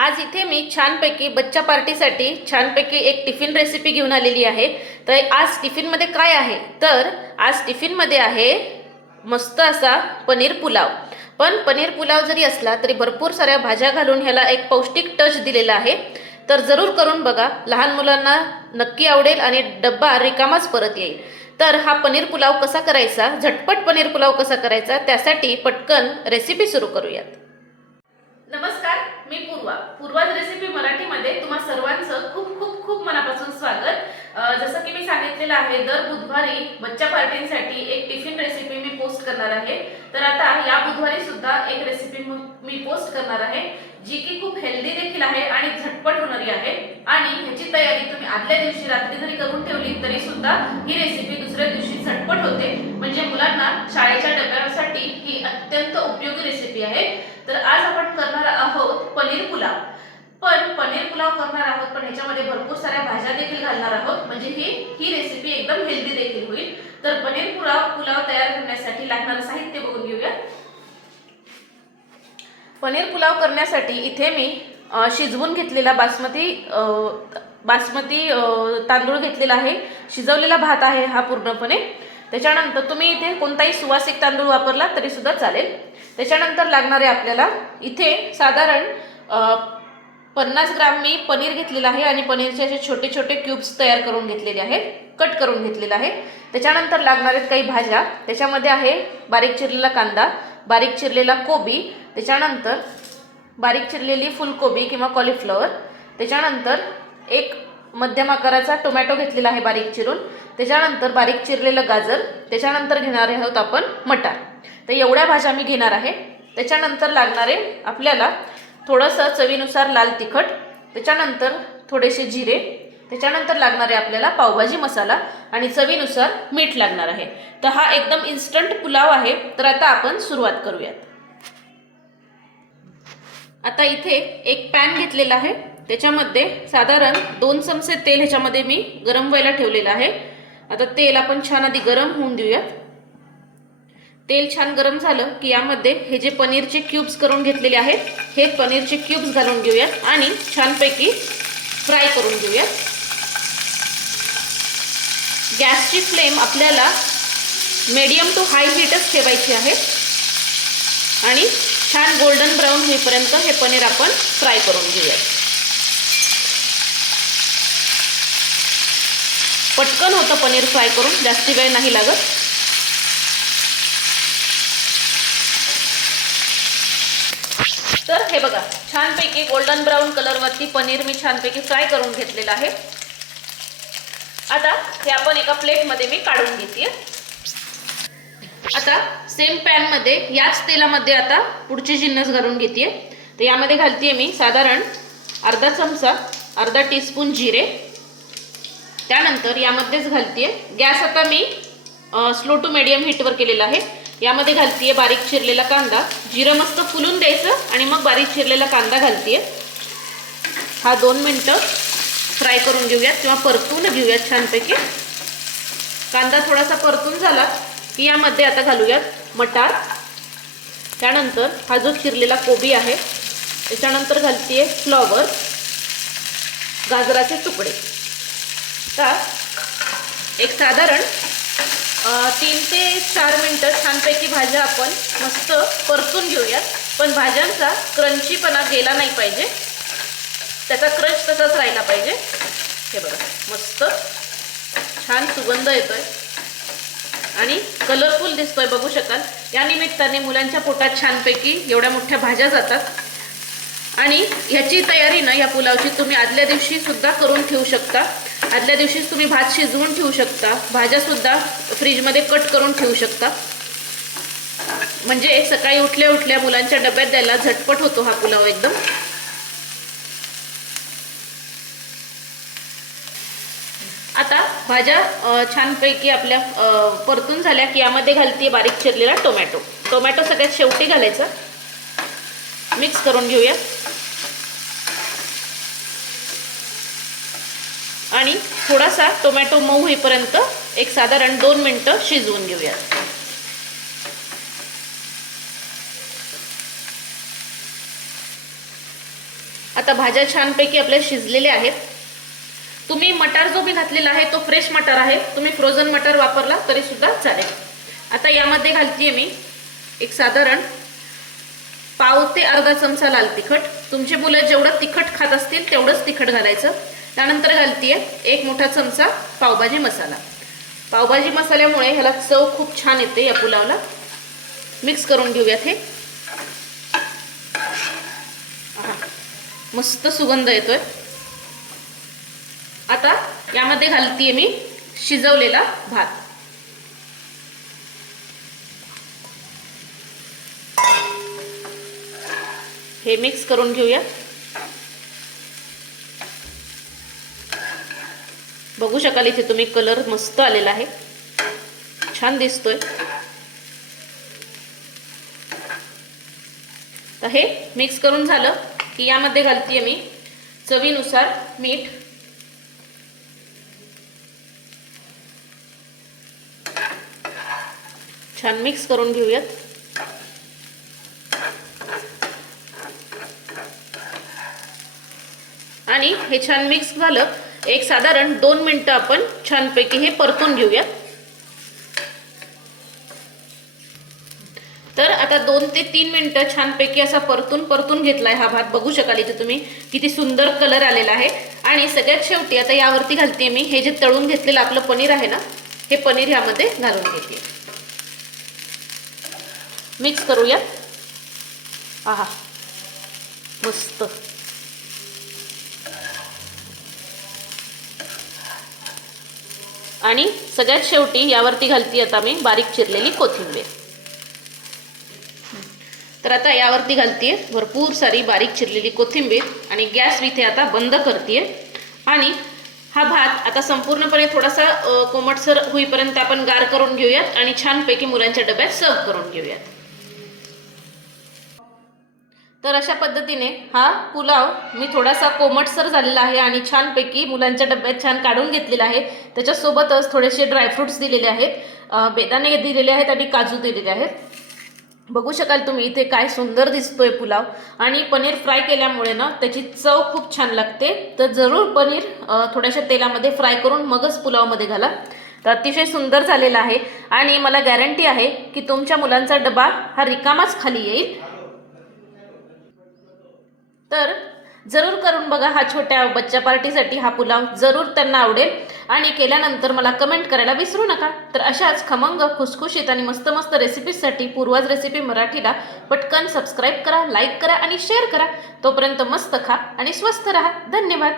आज इथे मी छानपैकी बच्चा पार्टीसाठी छानपैकी एक टिफिन रेसिपी घेऊन आलेली आहे. तर आज टिफिनमध्ये काय आहे? तर आज टिफिनमध्ये आहे मस्त असा पनीर पुलाव. पण पनीर पुलाव जरी असला तरी भरपूर साऱ्या भाज्या घालून ह्याला एक पौष्टिक टच दिलेला आहे. तर जरूर करून बघा लहान मुलांना नक्की आवडेल आणि डब्बा रिकामाच परत येईल. तर हा पनीर पुलाव कसा करायचा? झटपट पनीर पुलाव कसा करायचा? त्यासाठी पटकन रेसिपी सुरू करूयात. नमस्कार मी पूर्वा. पूर्वाज रेसिपी मराठीमध्ये तुम्हा सर्वांचं खूप खूप खूप मनापासून स्वागत. जसं की मी सांगितलेलं आहे दर बुधवारी बच्चा पार्टींसाठी एक टिफिन रेसिपी मी पोस्ट करणार आहे. तर आता या बुधवारी सुद्धा एक रेसिपी मी पोस्ट करणार आहे जी की खूप हेल्दी देखील आहे आणि झटपट होणारी आहे. आणि ह्याची तयारी तुम्ही आदल्या दिवशी रात्री जरी करून ठेवली तरी सुद्धा ही रेसिपी दुसऱ्या दिवशी झटपट होते. म्हणजे मुलांना शाळेच्या डब्यासाठी ही अत्यंत उपयोगी रेसिपी आहे. तर आज आपण करणार आहोत पनीर पुलाव. पण पनीर पुलाव करणार आहोत पण ह्याच्यामध्ये भरपूर साऱ्या भाज्या देखील घालणार आहोत. म्हणजे ही ही रेसिपी एकदम हेल्दी देखील होईल. तर पनीर पुलाव पुलाव तयार करण्यासाठी लागणारं साहित्य बघून घेऊया. पनीर पुलाव करण्यासाठी इथे मी शिजवून घेतलेला बासमती बासमती तांदूळ घेतलेला आहे. शिजवलेला भात आहे हा पूर्णपणे. त्याच्यानंतर तुम्ही इथे कोणताही सुवासिक तांदूळ वापरला तरी सुद्धा चालेल. त्याच्यानंतर लागणारे आपल्याला इथे साधारण पन्नास ग्राम मी पनीर घेतलेलं आहे आणि पनीरचे असे छोटे छोटे क्यूब्स तयार करून घेतलेले आहेत कट करून घेतलेलं आहे. त्याच्यानंतर लागणार आहेत काही भाज्या. त्याच्यामध्ये आहे बारीक चिरलेला कांदा बारीक चिरलेला कोबी. त्याच्यानंतर बारीक चिरलेली फुलकोबी किंवा कॉलीफ्लॉवर त्याच्यानंतर एक मध्यम आकाराचा टोमॅटो घेतलेला आहे बारीक चिरून. त्याच्यानंतर बारीक चिरलेलं गाजर. त्याच्यानंतर घेणारे आहोत आपण मटार. तर एवढ्या भाज्या मी घेणार आहे. त्याच्यानंतर लागणारे आपल्याला थोडंसं चवीनुसार लाल तिखट. त्याच्यानंतर थोडेसे जिरे. त्याच्यानंतर लागणारे आपल्याला पावभाजी मसाला आणि चवीनुसार मीठ लागणार आहे. तर हा एकदम इन्स्टंट पुलाव आहे. तर आता आपण सुरुवात करूयात. आता इथे एक पॅन घेतलेला आहे. त्याच्यामध्ये साधारण दोन चमचे तेल ह्याच्यामध्ये मी गरम व्हायला ठेवलेलं आहे. आता तेल आपण छान आधी गरम होऊन देऊयात. तेल छान गरम झालं की यामध्ये हे जे पनीरचे क्यूब्स करून घेतलेले आहेत हे पनीरचे क्यूब्स घालून घेऊयात आणि छानपैकी फ्राय करून घेऊयात. गॅसची फ्लेम आपल्याला मीडियम टू हाय हीटच ठेवायची आहे. आणि छान गोल्डन ब्राऊन होईपर्यंत हे पनीर आपण फ्राय करून घेऊया. पटकन होतं पनीर फ्राय करून जास्ती वेळ नाही लागत. तर हे बघा छानपैकी गोल्डन ब्राऊन कलरवरती पनीर मी छानपैकी फ्राय करून घेतलेलं आहे. आता हे आपण एका प्लेटमध्ये मी काढून घेते आता सेम पॅनमध्ये याच तेलामध्ये आता पुढची जिन्नस घालून घेते तर यामध्ये घालते मी साधारण अर्धा चमचा अर्धा टीस्पून जिरे. त्यानंतर यामध्येच घालते गॅस आता मी स्लो टू मिडियम हीटवर केलेला आहे. यामध्ये घालते बारीक चिरलेला कांदा. जिरं मस्त फुलून द्यायचं आणि मग बारीक चिरलेला कांदा घालते हा दोन मिनटं फ्राय करून घेऊयात किंवा परतून घेऊयात छानपैकी. कांदा थोडासा परतून झाला. की यामध्ये आता घालूयात मटार. त्यानंतर हा जो चिरलेला कोबी आहे त्याच्यानंतर घालतीये फ्लॉवर गाजराचे तुकडे. तर एक साधारण तीन ते चार मिनटं छानपैकी भाज्या आपण मस्त परतून घेऊयात. पण भाज्यांचा क्रंचीपणा गेला नाही पाहिजे. त्याचा क्रंच तसाच राहिला पाहिजे. हे बघा मस्त छान सुगंध येतोय. आणि कलरफुल दिसतोय बघू शकाल. या निमित्ताने मुलांच्या पोटात छानपैकी एवढ्या मोठ्या भाज्या जातात. आणि ह्याची तयारी ना या पुलावची तुम्ही आदल्या दिवशी सुद्धा करून ठेवू शकता. आदल्या दिवशीच तुम्ही भात शिजवून ठेवू शकता. भाज्यासुद्धा फ्रीजमध्ये कट करून ठेवू शकता. म्हणजे सकाळी उठल्या उठल्या मुलांच्या डब्यात द्यायला झटपट होतो हा पुलाव एकदम. आता भाज्या छानपैकी आपल्या परतून झाल्या की यामध्ये घालते बारीक चिरलेला टोमॅटो. टोमॅटो सगळ्यात शेवटी घालायचा. मिक्स करून घेऊया. आणि थोडासा टोमॅटो मऊ होईपर्यंत एक साधारण दोन मिनटं शिजवून घेऊया. आता भाज्या छानपैकी आपल्या शिजलेल्या आहेत. तुम्ही मटार जो मी घातलेला आहे तो फ्रेश मटार आहे. तुम्ही फ्रोझन मटार वापरला तरी सुद्धा चालेल. आता यामध्ये घालतीये मी एक साधारण पाव ते अर्धा चमचा लाल तिखट. तुमचे मुलं जेवढं तिखट खात असतील तेवढंच तिखट घालायचं. त्यानंतर घालतीये एक मोठा चमचा पावभाजी मसाला. पावभाजी मसाल्यामुळे ह्याला चव खूप छान येते या पुलावला. मिक्स करून घेऊयात हे. मस्त सुगंध येतोय. आता यामध्ये घालतीये मी शिजवलेला भात. हे मिक्स करून घेऊया. बघू शकाल इथे तुम्ही कलर मस्त आलेला आहे. छान दिसतोय. तर हे मिक्स करून झालं की यामध्ये घालतीये मी चवीनुसार मीठ छान मिक्स करून घेऊयात. आणि हे छान मिक्स झालं एक साधारण दोन मिनटं आपण छानपैकी हे परतून घेऊयात. तर आता दोन ते तीन मिनटं छानपैकी असा परतून परतून घेतलाय हा भात. बघू शकाल इथे तुम्ही किती सुंदर कलर आलेला आहे. आणि सगळ्यात शेवटी आता यावरती घालते मी हे जे तळून घेतलेलं आपलं पनीर आहे ना हे पनीर ह्यामध्ये घालून घेते मिक्स करूयात. आहा. मस्त. आणि सगळ्यात शेवटी यावरती घालती आता मी बारीक चिरलेली कोथिंबीर. तर आता यावरती घालतीये भरपूर सारी बारीक चिरलेली कोथिंबीर आणि गॅस इथे आता बंद करते आणि हा भात आता संपूर्णपणे थोडासा कोमटसर होईपर्यंत आपण गार करून घेऊयात आणि छानपैकी मुलांच्या डब्यात सर्व करून घेऊयात. तर अशा पद्धतीने हा पुलाव मी थोडासा कोमटसर झालेला आहे आणि छानपैकी मुलांच्या डब्यात छान काढून घेतलेला आहे. त्याच्यासोबतच थोडेसे ड्रायफ्रुट्स दिलेले आहेत. अ, बेदाणे दिलेले आहेत आणि काजू दिलेले आहेत. बघू शकाल तुम्ही इथे काय सुंदर दिसतोय पुलाव. आणि पनीर फ्राय केल्यामुळे ना त्याची चव खूप छान लागते. तर जरूर पनीर थोड्याशा तेलामध्ये फ्राय करून मगच पुलावमध्ये घाला. तर अतिशय सुंदर झालेला आहे. आणि मला गॅरंटी आहे की तुमच्या मुलांचा डबा हा रिकामाच खाली येईल. तर जरूर करून बघा हा छोट्या बच्चा पार्टीसाठी हा पुलाव जरूर त्यांना आवडेल. आणि केल्यानंतर मला कमेंट करायला विसरू नका. तर अशाच खमंग खुसखुशीत आणि मस्त मस्त रेसिपीजसाठी पूर्वाज रेसिपी मराठीला पटकन सबस्क्राईब करा लाईक करा आणि शेअर करा. तोपर्यंत मस्त खा आणि स्वस्त राहा. धन्यवाद.